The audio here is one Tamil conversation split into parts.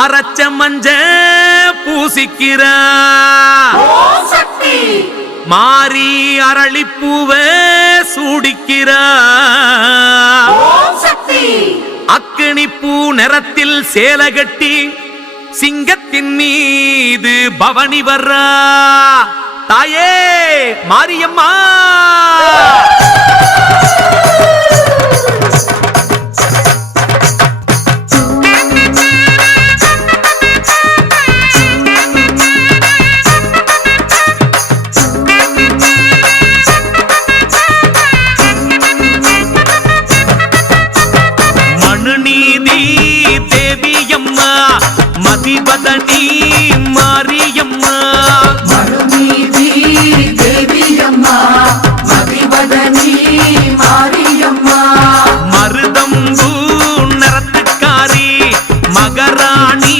அரைச்ச மஞ்ச பூசிக்கிற மாறி அரளிப்பூவ சூடிக்கிற அக்கினிப்பூ நிறத்தில் சேலை கட்டி சிங்கத்தின் மீது பவனி வர்றா தாயே மாரியம்மா. மதிவதனி மாரியம்மா மருநீதி தேவியம்மா மதிவதனி மாரியம்மா மருதம்பூ நிறத்துக்காரி மகராணி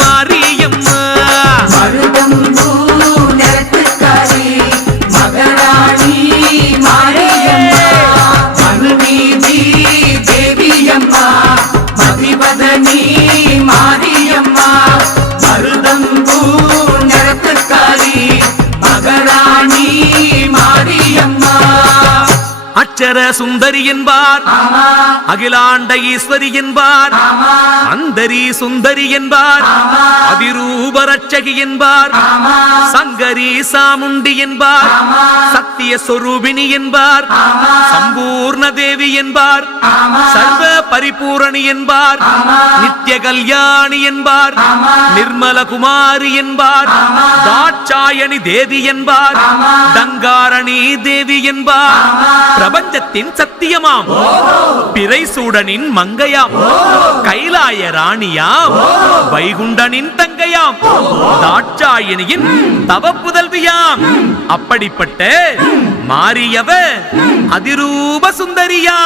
மாரியம்மா மருதம்பூ நிறத்துக்காரி மகராணி மாரியம்மா மருநீதி தேவியம்மா மதிவதனி மாரியம்மா மருதம்பூ நிறத்துக்காரி மகராணி மாரியம்மா. அச்சர சுந்தரி என்பார், அகிலாண்ட ஈஸ்வரி என்பார், அந்தரி சுந்தரி என்பார், அதிரூபரட்சகி என்பார், சங்கரி சாமுண்டி என்பார், சத்திய சொரூபிணி என்பார், சம்பூர்ண தேவி என்பார், சர்வ பரிபூரணி என்பார், நித்திய கல்யாணி என்பார், நிர்மல குமாரி என்பார், தாட்சாயணி தேவி என்பார், தங்காரணி தேவி என்பார், பிரபஞ்சத்தின் சத்தியமாம், பிறைசூடனின் மங்கையாம், கைலாய ராணியாம், வைகுண்டனின் தங்கையாம், தாட்சாயணியின் தவ புதல்வியாம். அப்படிப்பட்ட மாரியவ அதிரூப சுந்தரியா.